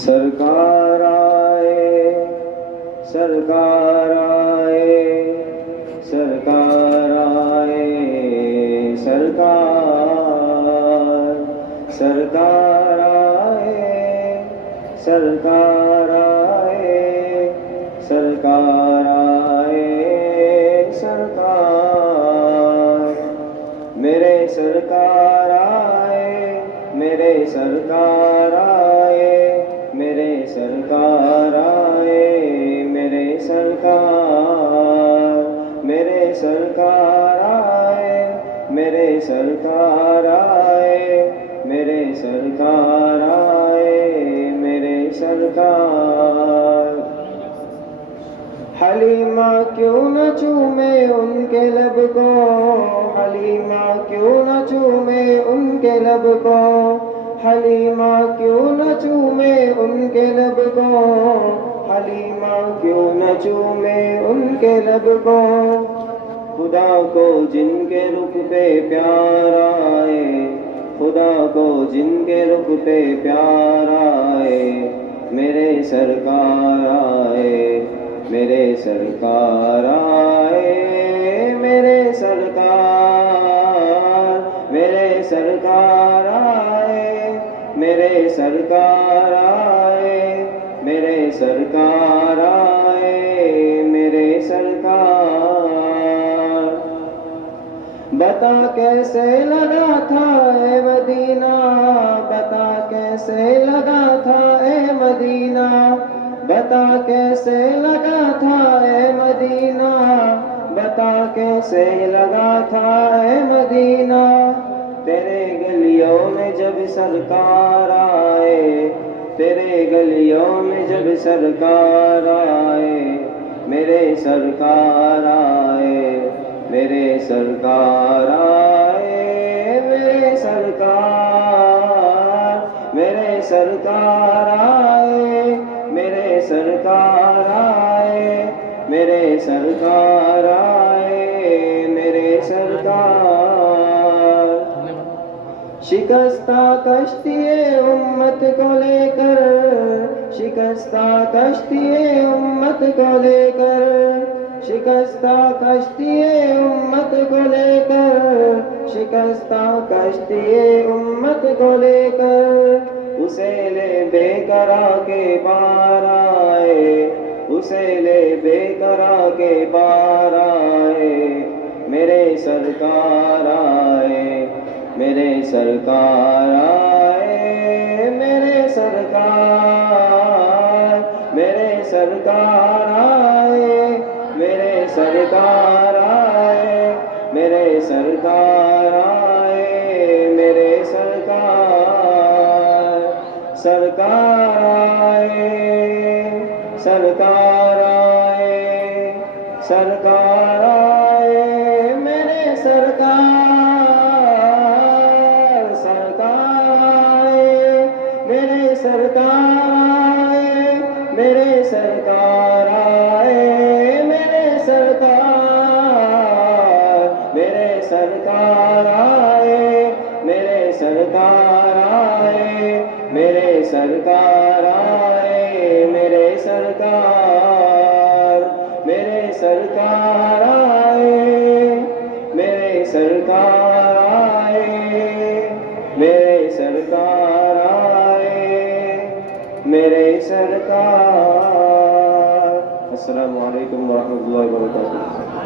سرکار آئے، سرکار آئے، سرکار آئے، سرکار، سرکار آئے، سرکار آئے، سرکار آئے، سرکار، میرے سرکار آئے، میرے سرکار آئے، میرے سرکار آئے، میرے سرکار، میرے سرکار آئے، میرے سرکار آئے، میرے سرکار آئے، میرے سرکار۔ حلیمہ کیوں نہ چومے ان کے لب کو، حلیمہ کیوں نہ چومے ان کے لب کو، حلیمہ کیوں نہ چومے ان کے لب کو، حلیمہ کیوں نہ چومے ان کے لب کو۔ خدا کو جن کے رخ پہ پیار آئے، خدا کو جن کے رخ پہ پیار آئے، میرے سرکار آئے، میرے سرکار آئے، میرے سرکار، میرے سرکار آئے، میرے سرکار آئے، میرے سرکار آئے، میرے سرکار۔ بتا کیسے لگا تھا اے مدینہ، بتا کیسے لگا تھا اے مدینہ، بتا کیسے لگا تھا اے مدینہ، بتا کیسے لگا تھا اے مدینہ۔ تیرے گلیوں میں جب سرکار آئے، تیرے گلیوں میں جب سرکار آئے، میرے سرکار آئے، میرے سرکار آئے، میرے سرکار، میرے سرکار آئے، میرے سرکار آئے، میرے سرکار آئے، میرے سرکار۔ شکستہ کشتی امت کو لے کر، شکستہ کشتی امت کو لے کر، شکستہ کشتی امت کو لے کر، شکستہ کشتی امت کو لے کر، اسے لے بے کرا کے پار آئے، اسے لے بے کرا کے پار آئے، میرے سرکار آئے، میرے سرکار آئے، میرے سرکار، میرے سرکار آئے، میرے سرکار آئے، میرے سرکار آئے، میرے سرکار، سرکار آئے، سرکار آئے، سرکار آئے، میرے سرکار، سرکار آئے، میرے سرکار آئے، میرے سرکار آئے، میرے سرکار، میرے سرکار آئے، میرے سرکار آئے، میرے سرکار آئے، میرے سرکار، میرے سرکار آئے، میرے سرکار آئے، میرے سرکار آئے، میرے سرکار۔ السلام علیکم ورحمۃ اللہ وبرکاتہ۔